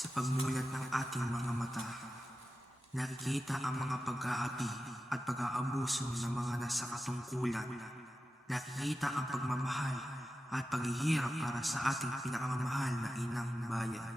Sa pagmulat ng ating mga mata, nakikita ang mga pag-aapi at pag-aabuso ng mga nasa katungkulan. Nakikita ang pagmamahal at paghihirap para sa ating pinakamamahal na inang bayan.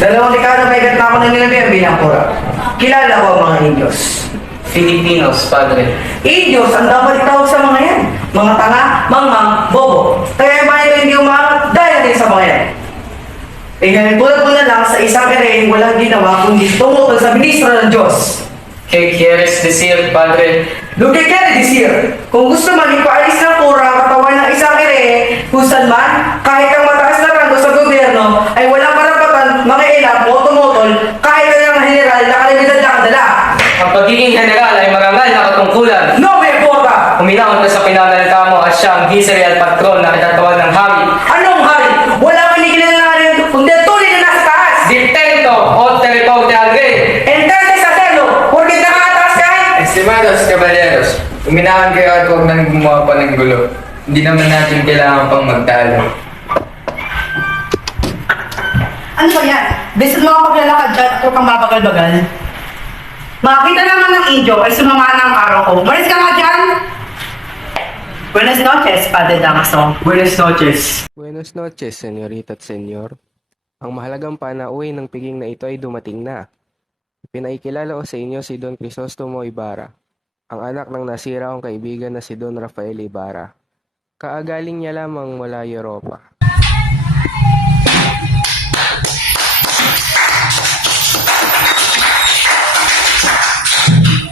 Dalawang dekada may na ako ng nilabi ang binakura. Kilala ko ang mga Indios. Filipinos, padre. Indios, ang dapat itawag sa mga yan. Mga tanga, mangmang, bobo. Kaya ba ito hindi umangat dahil din sa mga yan? Tulad mo na lang sa isang ere walang ginawa kundi tumutol sa ministro ng Diyos. ¿Qué quieres decir, padre? Lo que quiere decir, kung gusto man ipaalis ng kura ang katawan ng isang ere, kung saan man, kahit ang mataas na rango sa gobyerno, ay walang karapatan, makialam o tumutol, kahit ang general na kalimitan na kadala. Ang pagiging general ay marangal na katungkulan. No me importa! Huminahon ka sa pinanalita mo at siya ang viceroy at patron na kitatawag ng hari. Anong hari? Wala kang inigilan na rin, kundi tuloy na nasa taas! Dictento o telepaute alge. Entrante sa selo, porque nakakataas ka eh! Estimados caballeros, uminahan kayo at huwag nang gumawa pa ng gulo. Hindi naman natin kailangan pang magtalo. Ano ba yan? Bisan mga paglalakad dyan at huwag kang mabagal-bagal. Makakita naman ng inyo ay sumama ng araw ko. Malis ka nga dyan! Buenas noches, Padre Damaso. Buenas noches. Buenos noches, senyorita at senyor. Ang mahalagang panauwi ng piging na ito ay dumating na. Pinaikilala ko sa inyo si Don Crisostomo Ibarra, ang anak ng nasira kong kaibigan na si Don Rafael Ibarra. Kaagaling niya lamang mula Europa.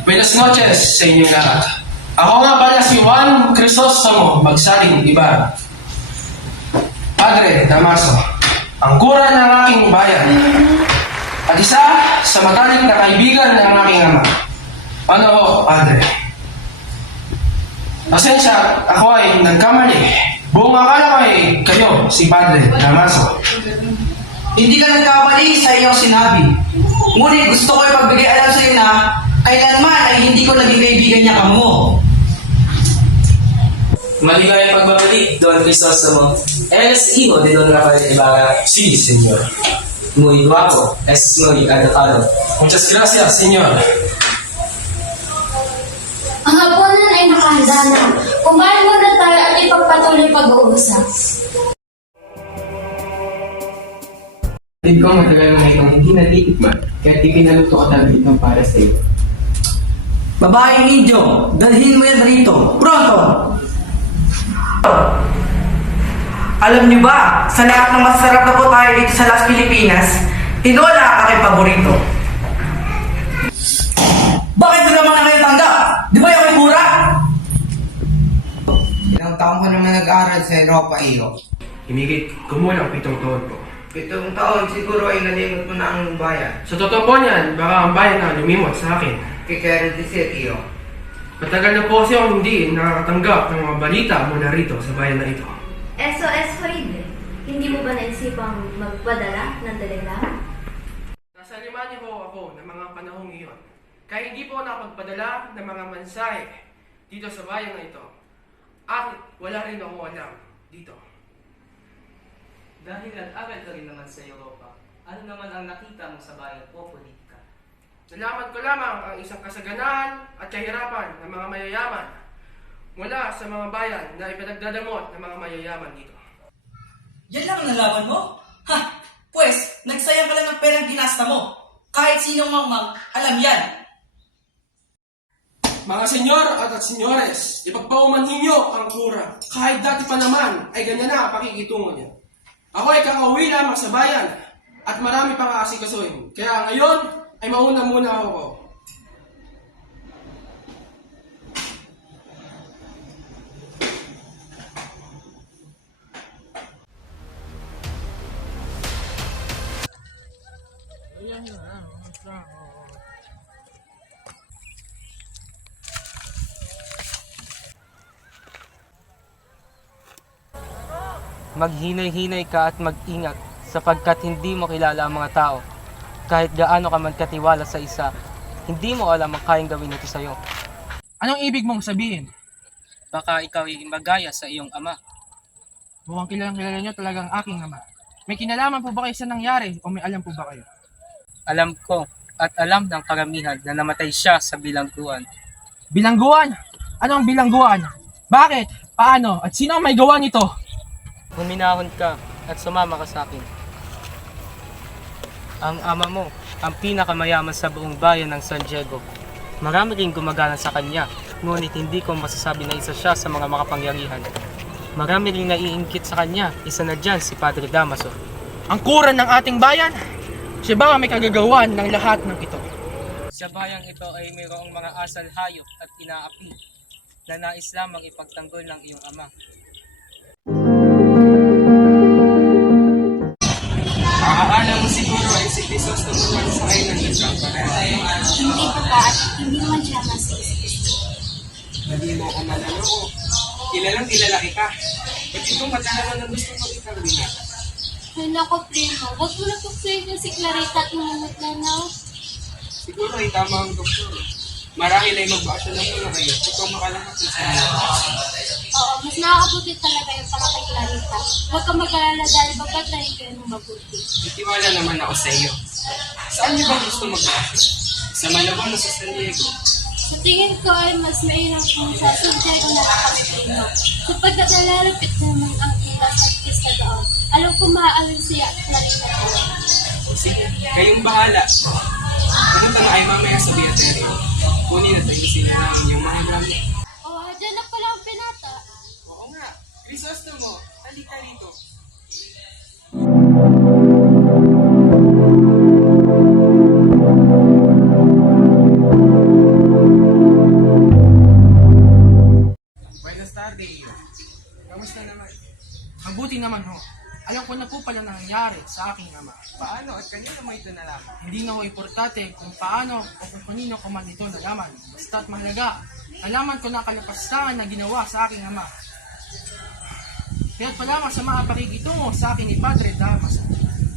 Buenas noches sa inyo lahat. Ako nga pala si Juan Crisostomo Magsaling Ibarra. Padre Damaso, ang kura ng aking bayan. At isa sa matalik na kaibigan ng aking ama. Ano ho, Padre? Pasensya, ako ay nagkamali. Buong akala ko ay kayo, si Padre Damaso. Hindi ka nagkamali sa iyong sinabi. Ngunit gusto ko ipagbigay alam sa iyo na kailanman ay hindi ko naging kaibigan niya kamo. Maligayang pagbabalik, Don Crisostomo. Eres hijo de Don Rafael Ibarra. Sí, señor. Muy guapo. Es muy educado. Muchas gracias, señor. Ang hapunan ay nakahanda na. Kumain muna tayo at ipagpatuloy pag-uusap. Hindi ko matagal na itong hindi natitikman, kaya ipinaluto ko talaga itong para sa iyo. Babaeng Indio, dalhin mo yan rito. Pronto! Alam niyo ba, sa lahat ng masarap na po tayo dito sa Las Pilipinas, tinola ang aking paborito. Bakit mo naman na kayo tanggap? Di ba yung may kura? Ilang taon ka naman nag-aaral sa Europa, iyo. Himigit kumulang 7 taon po. 7 taon, siguro ay nalimot mo na ang bayan. Sa totoo po niyan, baka ang bayan na lumimot sa akin. Kikere di iyo. Matagal na po kasi akong hindi nakakatanggap ng mga balita mula rito sa bayan na ito. SOS Horrible. Hindi mo ba naisipang magpadala ng telegrama? Nasa liman niyo po ako ng mga panahong iyon. Kaya hindi po nakapagpadala ng mga mensahe dito sa bayan na ito. At wala rin ako alam dito. Dahil nag-aral ka rin naman sa Europa, ano naman ang nakita mo sa bayan o politika? Nalaman ko lamang ang isang kasaganahan at kahirapan ng mga mayayaman mula sa mga bayan na ipinagdadamot ng mga mayayaman dito. Yan lang ang nalaman mo? Ha? Pues, nagsayang ka lang ng perang ginasta mo. Kahit sinong mangmang, alam yan. Mga senyor at senyores, ipagpaumanhin niyo ang kura. Kahit dati pa naman ay ganyan na ang pakikitungo niya. Ako ay kakauwi lamang sa bayan at marami pang aasikasuhin. Kaya ngayon ay mauna muna ako. Maghinay-hinay ka at mag-ingat sapagkat hindi mo kilala ang mga tao. Kahit gaano ka man katiwala sa isa, hindi mo alam ang kayang gawin nito sa'yo. Anong ibig mong sabihin? Baka ikaw ay magaya sa iyong ama. Mukhang kilala niyo talagang aking ama. May kinalaman po ba kayo sa nangyari o may alam po ba kayo? Alam ko at alam ng karamihan na namatay siya sa bilangguan. Bilangguan? Ano ang bilangguan? Bakit? Paano? At sino ang may gawa nito? Huminahon ka at sumama ka sa akin. Ang ama mo, ang pinakamayaman sa buong bayan ng San Diego. Marami ring gumagana sa kanya, ngunit hindi ko masasabi na isa siya sa mga makapangyarihan. Marami ring naiingkit sa kanya, isa na dyan si Padre Damaso. Ang kura ng ating bayan? Siya ba ang may kagagawan ng lahat ng ito? Sa bayang ito ay mayroong mga asal hayop at inaapi na nais lamang ipagtanggol ng iyong ama. Akala mo siguro ay si Crisostomo sa island ng Hindi po pa at hindi naman siya masisisi. Hindi mo ako malaloko. Kilalang kilala kita. Ba't itong matalaman na gusto mo ikarina? Ay nako, primo. Huwag mo na pagsuyin yung si Clarita at mga naglanaw. Siguro ay tama ang doktor. Marahil ay magbasa lang muna kayo. Ikaw makalamat na sa inyo. Oo, mas nakakabuti talaga yung para kay Clarita. Huwag ka mag-alala dahil babatayin kayo ng mabuti. Itiwala naman ako sa iyo. Saan niyo ba gusto magbasa? Sa Malabon o sa San Diego? Sa tingin ko ay mas mainam kung sa Santiago na nakapitino. Sapagkat nalalapit naman ang ilas at pista doon. Alam ko maaalin siya at Clarita ko. O sige, kayong bahala. Pumunta na ay mamaya sa Beaterio. Kunin at ayusin na namin yung mga gamit. Oh, dyan na pala ang pinata. Oo nga. Crisostomo, halika rito. Buenas tardes. Kamusta naman? Mabuti naman ho. Alam ko na po pala nangyari sa aking ama. Paano at kanino mo ito nalaman? Hindi na ho importante kung paano o kung kanino ko man ito nalaman. Basta't mahalaga. Nalaman ko na kalapastangan na ginawa sa aking ama. Kaya't pala masama ang pakikitungo sa akin ni Padre Damaso.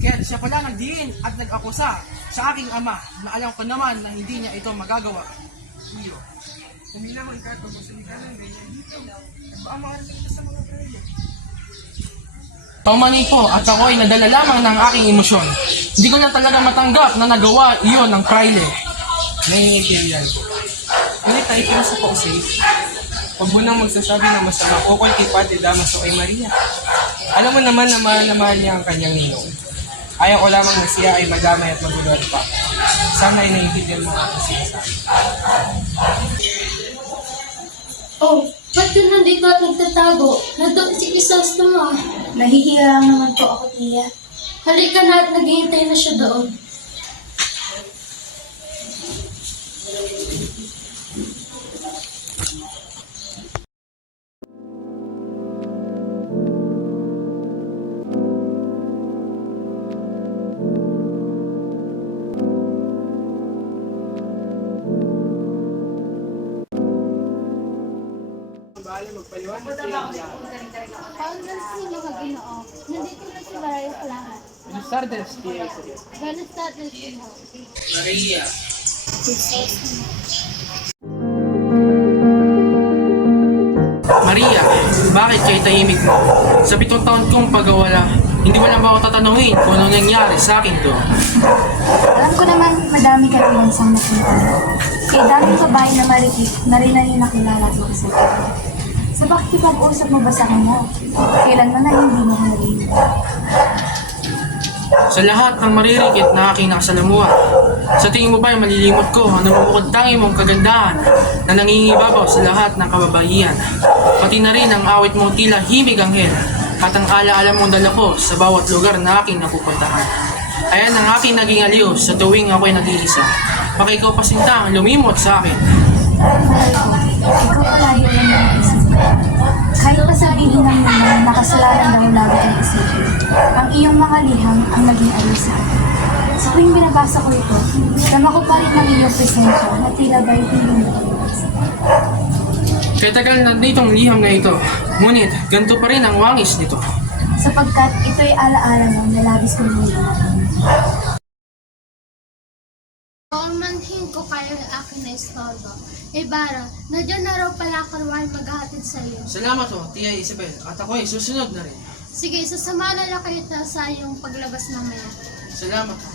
Kaya't siya pala nagdiin at nag-akusa sa aking ama na alam ko naman na hindi niya ito magagawa. Iyo. Kung naman ka ito, masalita ng ganyan dito. Baka makarating ka sa mga prayer. Tomani po at ako ay nadala lamang ng aking emosyon. Hindi ko na talaga matanggap na nagawa iyon ng Praile. Naiintindihan ko. Ngunit tayo pinasa po sa iyo. Huwag mo nang magsasabi ng masama ukol kay Padre Damaso ay Maria. Alam mo naman na mahal na mahal niya ang kanyang ninong. Ayaw ko lamang na siya ay madamay at magulor pa. Sana ay naiintindihan mo ako sinasabi. Oh, ba't ka nandito at nagtatago? Nandun si Crisostomo. Nahihiya lang naman po ako, Tia. Halika na at naghihintay na siya doon. Paano sino ka ginoo? Nandito na si Maria Clara. Buenas tardes, tía. Buenas tardes, Gino. Maria. Maria, bakit kayo tahimik mo? Sa 7 taon kong pagawala, hindi mo lang ba ako tatanungin kung ano nangyari sa akin doon? Alam ko naman madami ka rin isang nakita. Kaya daming babae na marikit na rin na nakilala at makasagay. Sa pakikipag-usap mo ba sa kanya? Kailan man na hindi mo narinig? Sa lahat ng maririkit na aking nakasalamuha, sa tingin mo ba ay malilimot ko ang namumukod tangi mong kagandahan na nangingibabaw sa lahat ng kababaihan? Pati na rin ang awit mong tila himig anghel at ang alaala mong dala ko sa bawat lugar na aking napupuntahan. Ayan ang aking naging aliw sa tuwing ako'y nag-iisa. Baka ikaw pasinta ang lumimot sa akin. Ikaw palagi lang yung isip. Kahit pa sabihin ng naman nakasalanan daw lagi ang isip. Ang iyong mga liham ang naging aliw sa akin. Sa tuwing binabasa ko ito, nama ko pa rin ng iyong presensya na tila ba'y hindi mo iwas. Kaya tagal na nitong liham na ito, ngunit ganito pa rin ang wangis nito. sapagkat ito'y alaala mo na labis kong hinihingi. Paumanhin ko kayo ng akin na istorbo. Ibarra, nandiyan na raw pala karwan maghahatid sa iyo. Salamat ho, Tia Isabel. At ako ay susunod na rin. Sige, sasama na lang kayo sa iyong paglabas mamaya. Salamat ho.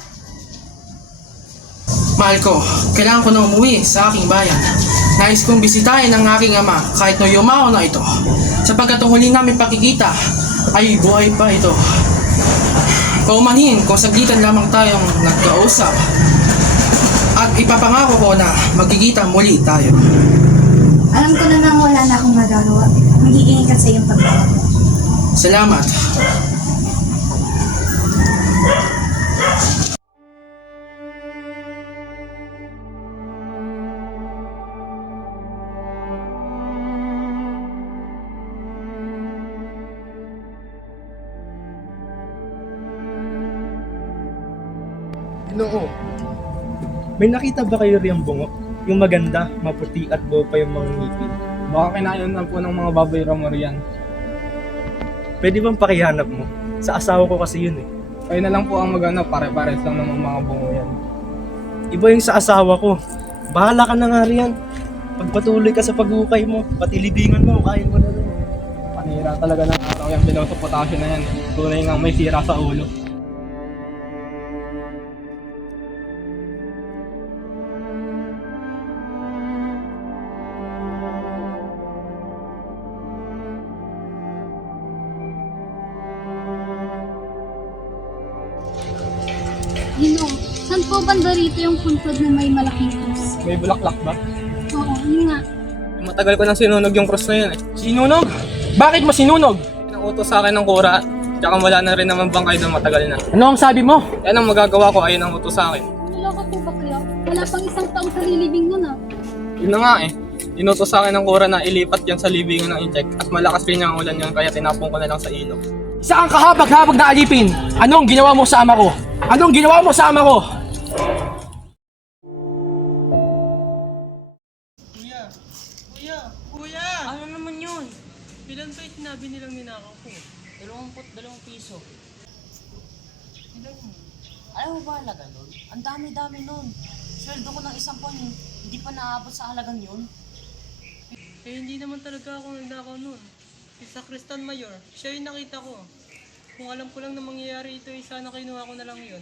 Mahal ko, kailangan ko na umuwi sa aking bayan. Nais kong bisitahin ang aking ama kahit no yumao na ito. Sapagkat ang huli namin pakikita ay buhay pa ito. Paumanhin kung saglitan lamang tayong nagkausap. At ipapangako ko na magkikita muli tayo. Alam ko namang wala na akong magagawa. Magiging ka sa iyong pagkakas. Salamat. Ginoo, may nakita ba kayo riyang bungo? Yung maganda, maputi at buo pa yung mga ngipin. Baka kinain na po ng mga baboy ramo riyan. Pwede bang pakihanap mo? Sa asawa ko kasi yun eh. Kayo na lang po ang maghanap, pare-pares lang ng mga bungo yan. Iba yung sa asawa ko. Bahala ka na nga riyan. Pagpatuloy ka sa paghukay mo, pati libingan mo, kain mo na rin. Panira talaga ng araw yung pilosopotasyo na yan. Tunay nga may sira sa ulo. Ginoo, saan po banda rito yung puntod na may malaking krus? May bulaklak ba? Oo, yun nga. Matagal ko nang sinunog yung cross na yun eh. Sinunog? Bakit mo sinunog? Pinangutos sa akin ng kura. Tsaka wala na rin naman bangkay doon, matagal na. Ano ang sabi mo? Yan ang magagawa ko, ayun ang utos sa akin. Niloko po ba kayo? Wala pang isang taong sa lilibing nun ah. Yun na nga eh. Inutos sa akin ng kura na ilipat yan sa libingan ng incheck at malakas rin yung ulan yan kaya tinapon ko na lang sa ilog. Saan ka habag-habag na alipin? Anong ginawa mo sa ama ko? Anong ginawa mo sa ama ko? Kuya! Ano naman yun? Bilan ba yung sinabi nilang ninakaw ko? 22 piso. Alam mo ba halaga nun? Ang dami-dami nun. Sweldo ko ng isang buwan, hindi pa naabot sa halagang yun. Eh hindi naman talaga ako nagnakaw nun. Si Sacristan Mayor, siya yung nakita ko. Kung alam ko lang na mangyayari ito, sana kinuha ko na lang yun.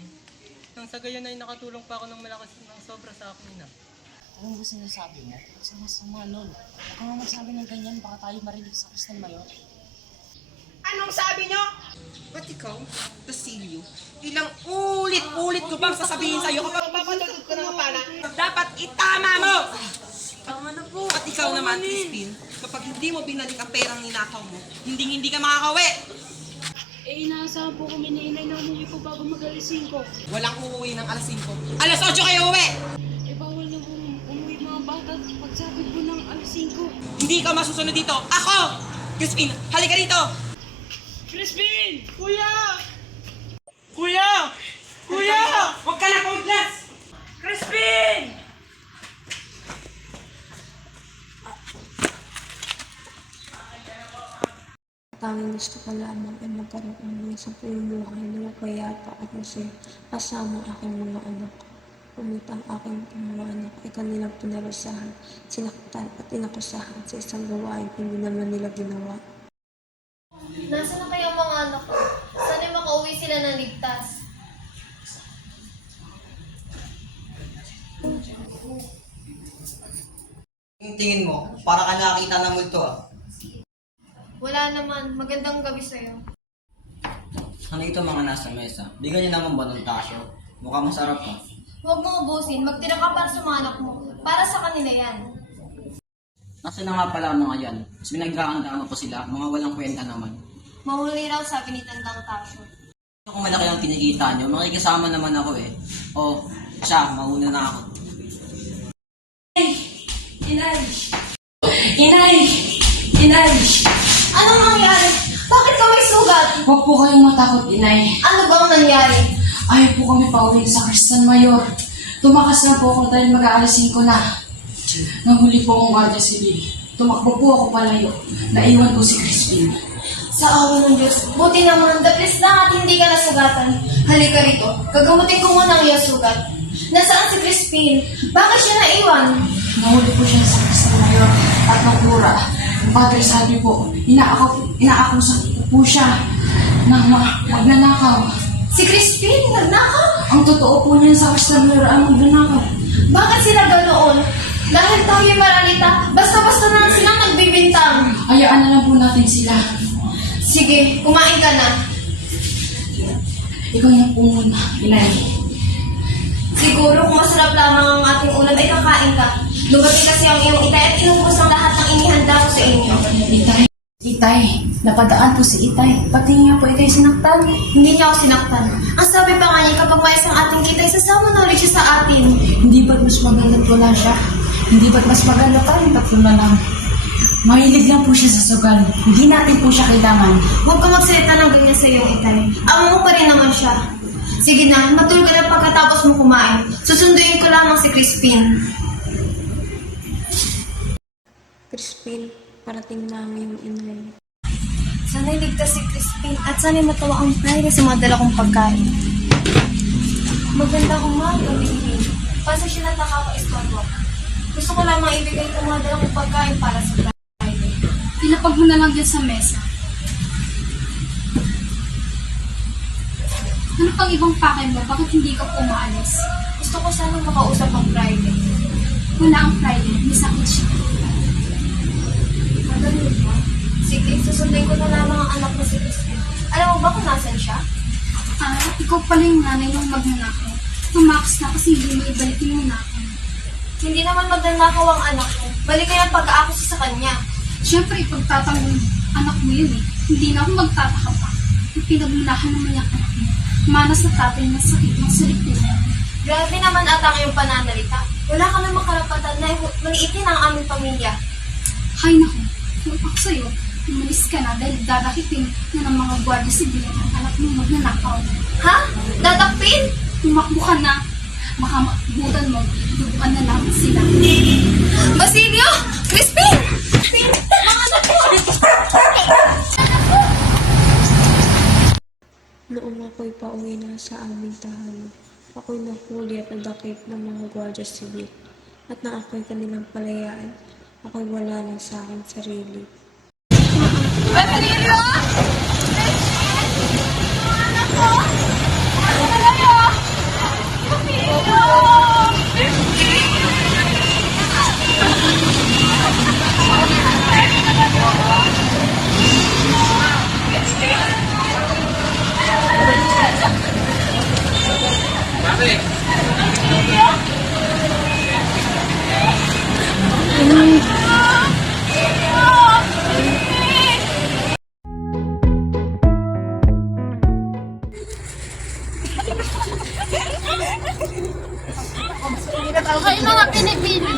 Nang sa gayon ay nakatulong pa ako ng malakas ng sobra sa akin na. Ano ba sinasabi mo? Sama-sama nun. Huwag ka nga magsabi ng ganyan, baka tayo marinig sa Sacristan Mayor. Anong sabi nyo? Ba't ikaw, Basilio, ilang ulit-ulit ko bang sasabihin sa'yo kapag papatagod ko ng pana, dapat itama mo! Tama na po. At ikaw naman, Crispin, kapag hindi mo binalik ang perang ninakaw mo, hindi ka makakawi! Eh, inaasahan po kami ni inay na umuwi po bago mag-alis 5. Walang uuwi ng alas 5. Alas 8 kayo uwi! Eh, bawal na po umuwi mga bata at pagsapit po ng alas 5. Hindi ka masusunod dito! Ako! Crispin, halika dito! Crispin! Kuya! Kuya! Kuya! Huwag ka na paudlas! Crispin! Tanging gusto ko lamang ay magkaroon ng isang buhay na mapayapa at masaya kasama ang aking mga anak. Ngunit ang aking mga anak ay kanilang pinarusahan, sinaktan at inakusahan sa isang gawain hindi naman nila ginawa. Nasaan na kayo mga anak ko? Sana makauwi sila ng ligtas. Yung tingin mo, para ka nakakita ng multo ah. Wala naman. Magandang gabi sa'yo. Ano ito mga nasa mesa? Bigyan niyo naman ba ng tasyo? Mukhang masarap ah. Huwag mong ubusin. Magtira ka para sa mga anak mo. Para sa kanila yan. Nasaan na nga pala ang mga yan? Mas pinagkakandaan ko sila, mga walang kwenta naman. Mahuli raw sabi ni Tandang Tasyo. Kung malaki ang kinikita nyo, makikisama naman ako eh. O, siya, mauna na ako. Inay! Inay! Inay! Anong nangyari? Bakit ka may sugat? Huwag po kayong matakot, inay. Ano bang nangyari? Ayaw po kami pauwi sa Sacristan Mayor. Tumakas na po ako dahil mag-aalisin ko na. Nahuli po akong Guardia Civil. Tumakbo po ako palayo. Naiwan ko si Crispin. Sa awa ng Diyos, buti naman, the please lang at hindi ka nasugatan. Halika rito, gagamutin ko muna ang iyong sugat. Nasaan si Crispin? Bakit siya naiwan? Nahuli po siya sa Mayor at Nakura. Padre, sabi po, inaakusa po siya ng magnanakaw. Si Crispin, nagnakaw? Ang totoo po niya sa Mayor ang magnanakaw. Bakit sila ganoon? Dahil tayo maralita, basta-basta na lang silang nagbibintang. Hayaan na lang po natin sila. Sige, kumain ka na. Ikaw na po muna, Inay. Siguro kung masarap lamang ang ating ulam ay kakain ka. Dumating kasi ang iyong itay at inubos ang lahat ng inihanda ko sa inyo. Itay, napadaan po si Itay. Pati niya po Itay sinaktan. Hindi niya ako sinaktan. Ang sabi pa nga niya, kapag mayas ang ating itay, sasama na ulit siya sa atin. Hindi ba't mas magandang wala siya? Hindi ba't mas maganda tayo tatlo na lang? Mahilig lang po siya sa sugal. Hindi natin po siya kailangan. Huwag ka magsalita ng ganyan sa iyong itay. Amo mo pa rin naman siya. Sige na, matulog ka na pagkatapos mo kumain. Susunduin ko lamang si Crispin. Crispin, parating na ang iyong inay. Sana'y ligtas si Crispin at sana'y matawa ang Friday sa mga dala kong pagkain. Maganda kumain, Olivia. Kasi siya na nakaka-istorbo. Gusto ko lamang ibigay itong mga dala kong pagkain para sa Friday. Ilapag mo na lang dyan sa mesa. Ano pang ibang pakay mo? Bakit hindi ka pumaalis? Gusto ko sanang makausap ang Friday. Wala ang Friday, may sakit siya. Magaling mo? Sige, susundin ko na lamang ang anak mo si Crispin. Alam mo ba kung nasan siya? Ikaw pala yung nanay ng magnanakaw. Tumakas na kasi hindi mo ibalik yung nakaw. Hindi naman magnanakaw ang anak ko. Balik kayo ang pag-aakusa sa kanya. Siyempre, ipagtatanggol anak mo yun eh. Hindi na ako magtataka pa. Yung pinagmulahan naman yung anak mo. Manas na tatay na sakit ng saliktin. Grabe naman ata kayong pananalita. Wala ka namang karapatan na maliitin ang aming pamilya. Hay naku, kung ako sa'yo, umalis ka na dahil dadakitin na ng mga gwardiya sibil ang anak mo magnanakaw. Ha? Dadakpin? Tumakbo ka na. Baka makbutan mo, duguan na lang sila. Basilio! Crispin! Mga anak ko! Noong ako'y pauwi na sa aming tahanan, ako'y nahuli at nadakip ng mga gwardiya sibil. At nang ako'y kanilang palayaan, ako'y wala lang sa aking sarili. Basilio! Mga anak ko! Basilio! Ay, mga Pilipino,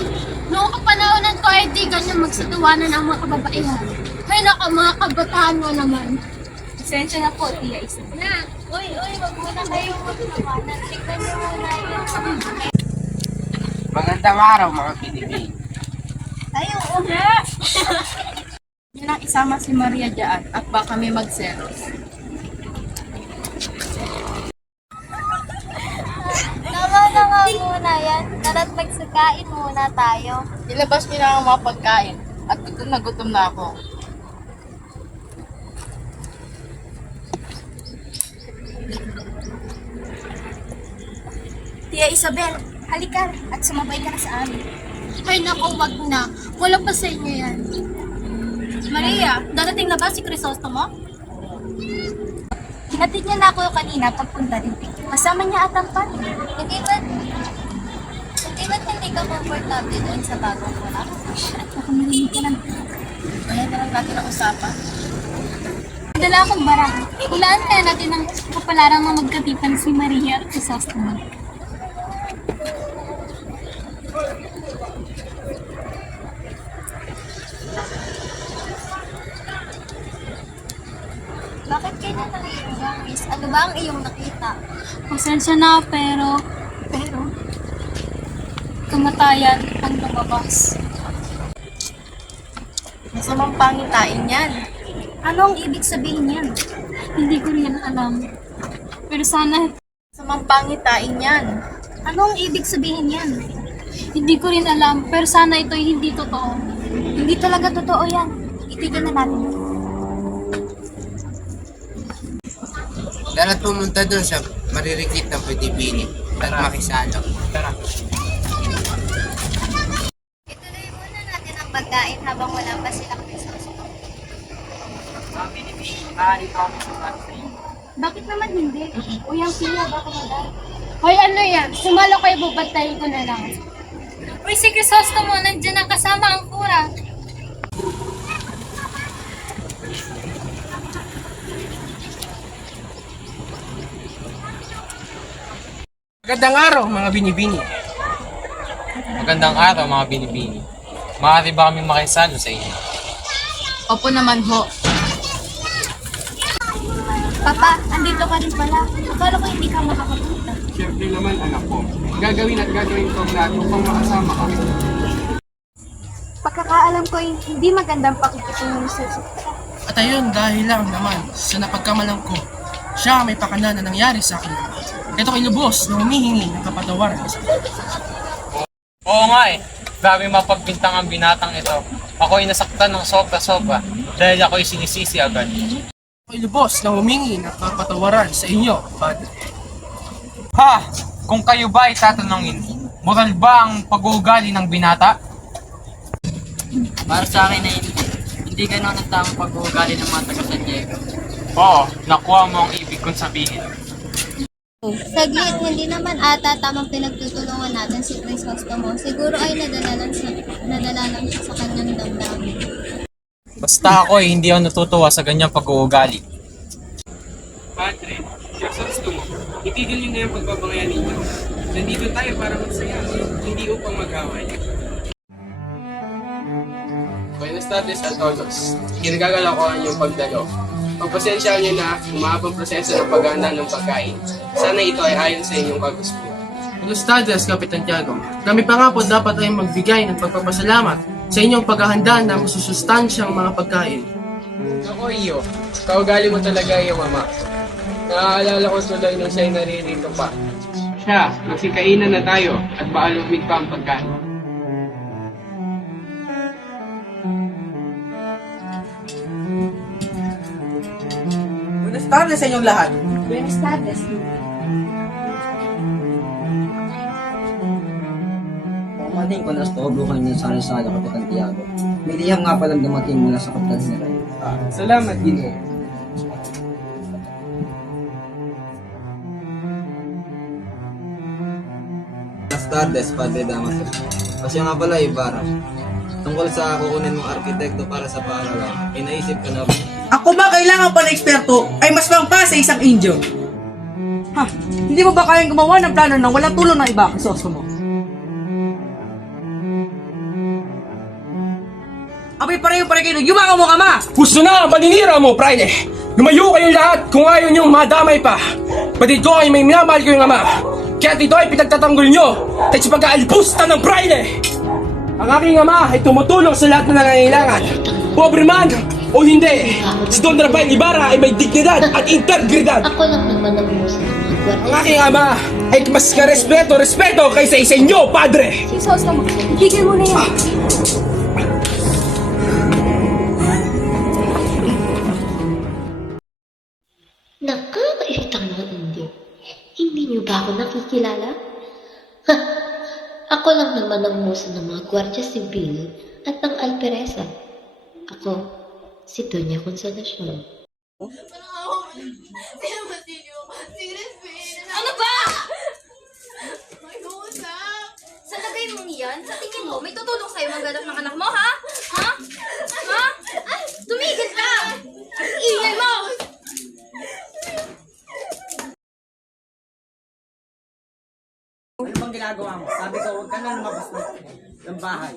noong kapanahonan ko ay di ganyan magsatuwanan ang mga kababaihan. Ay, naka mga kabataan mo naman. Pasensya na po, Tia Isa. Na! Uy, wag muna kayong magtawanan. Tignan niyo muna yung Magandang araw mga Pilipino. Ayaw, una! Yan ang isama si Maria dyan at baka may magselos. Tama na nga muna yan. Tara't magsakain muna tayo. Ilabas niyo na ang mga pagkain at gutom na ako. Tia Isabel, halika at sumabay ka na sa amin. Ay naku, wag na. Wala pa sa inyo yan. Maria, dadating na ba si Crisostomo? Hinatid niya na ako kanina pagpunta dito. Kasama niya at ang pati. Hindi ba't hindi ka comfortable doon sa bagong wala? Ako narinig ka lang. Ayan na lang natin ang usapan. Dala akong barang. Hulaan kaya natin ang kapalarang mga magkatipan si Maria at Crisostomo. Bakit ganyan ang iyong miss? Ano ba ang iyong nakita? Pasensya na pero kamatayan ang lumabas. Masamang pangitain yan. Ano ang ibig sabihin yan? Hindi ko rin alam. Pero sana, Samang pangitain yan. Ano ang ibig sabihin yan? hindi ko rin alam. Pero sana ito'y hindi totoo. Hindi talaga totoo yan. Itigil na natin. Dapat pumunta doon sa maririkit ng pwede-bini at makisalo. Ituloy muna natin ang pagkain habang wala pa silang resource. Bakit naman hindi? Uyang siya, baka madal. Hoy, ano yan? Sumalo kayo, bubantayin ko na lang. Uy, si Crisostomo, nandiyan ang kasama ang kura. Magandang araw, mga binibini. Magandang araw mga binibini. Maaari ba kami makisalo sa inyo? Opo naman ho. Papa, andito ka rin pala. Akala ko hindi ka makakapunta. Siyempre naman, anak ko. Gagawin ko ang lahat upang makasama ka. Pagkakaalam ko, hindi magandang pakikitungo sa At ayun, dahil lang naman sa napagkamalang ko, siya may pakana na nangyari sa akin. Ito kay lubos na humihingi ng kapatawaran sa akin. Oo nga eh. Grabe mapagbintang ang binatang ito. Ako'y nasaktan ng sobra-sobra dahil ako'y sinisisi agad. Ito kay lubos na humingi ng kapatawaran sa inyo, Padre. Ha! Kung kayo ba ay tatanungin, moral ba ang pag-uugali ng binata? Para sa akin ay hindi ganon ang tamang pag-uugali ng mga taga San Diego. Oo, nakuha mo ang ibig kong sabihin. Saglit, hindi naman ata tamang pinagtutulungan natin si Crisostomo. Siguro ay nadala lang siya sa kanyang damdamin. Basta ako hindi ako natutuwa sa ganyang pag-uugali. Padre, Crisostomo, itigil niyo na yung pagbabangayan ninyo. Nandito tayo para magsaya, hindi upang mag-away. Buenas tardes a todos. Kinagagala ko ang inyong pagdalo. Pagpasensya niyo na umabang proseso ng paghahanda ng pagkain. Sana ito ay ayon sa inyong kagustuhan. Buenas tardes, Kapitan Tiago. Kami pa nga po dapat ay magbigay ng pagpapasalamat sa inyong paghahanda ng masusustansyang mga pagkain. Ako iyo, kaugali mo talaga iyong ama. Naaalala ko tuloy nung siya'y naririto pa. Siya, magsikainan na tayo at baka lumig pa ang pagkain. Buenas tardes sa inyong lahat. Buenas tardes. Pumating ko na sa toblukan niya sa Rizal, Kapitan Tiago. May liham nga palang dumating mula sa Kapitan General. Salamat, Gino. Buenas tardes, Padre Damaso. Kasi nga pala, Ibarra. Tungkol sa kukunin mong arkitekto para sa paaralan, may naisip ka na ba? Ako ba kailangan pa ng eksperto ay mas pangpa sa isang indio? Ha? Hindi mo ba kayang gumawa ng plano nang walang tulong ng iba, Crisostomo? Abay pareho kayo, yumawa mo ka ma! Gusto na ang paninira mo, Praile! Lumayo kayong lahat kung ayaw niyong madamay pa! Batid ko ay may minamahal ko yung ama! Kaya ito ay pinagtatanggol niyo dahil sa pag-aalpusta ng Praile! Ang aking ama ay tumutulong sa lahat na nangangailangan. Pobre man o hindi, si Don Rafael Ibarra ay may dignidad at integridad. Ako lang naman ang musa ng mga gwardiya. Ang aking ama ay mas ka-respeto kaysa sa inyo, Padre! Crisostomo, itigil mo na yan. Nakakairitang mga Indio. Hindi niyo ba ako nakikilala? Ha! Ako lang naman ang musa ng mga Gwardiya Sibil at ng Alperesa. Ako, si Doña Consolacion. Ano ba? Sa lagay mo niyan, sa tingin mo, may tutulong sa'yo maghanap ng anak mo, ha? Ha? Ha? Ay, tumigil ka! Ang ingay mo! Ano bang ginagawa mo? Sabi ko, huwag ka na lumabas ng bahay.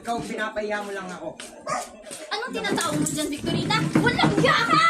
Ikaw, pinapahiya mo lang ako. Anong tinatawag mo dyan, Victorita? Walang hiya ka!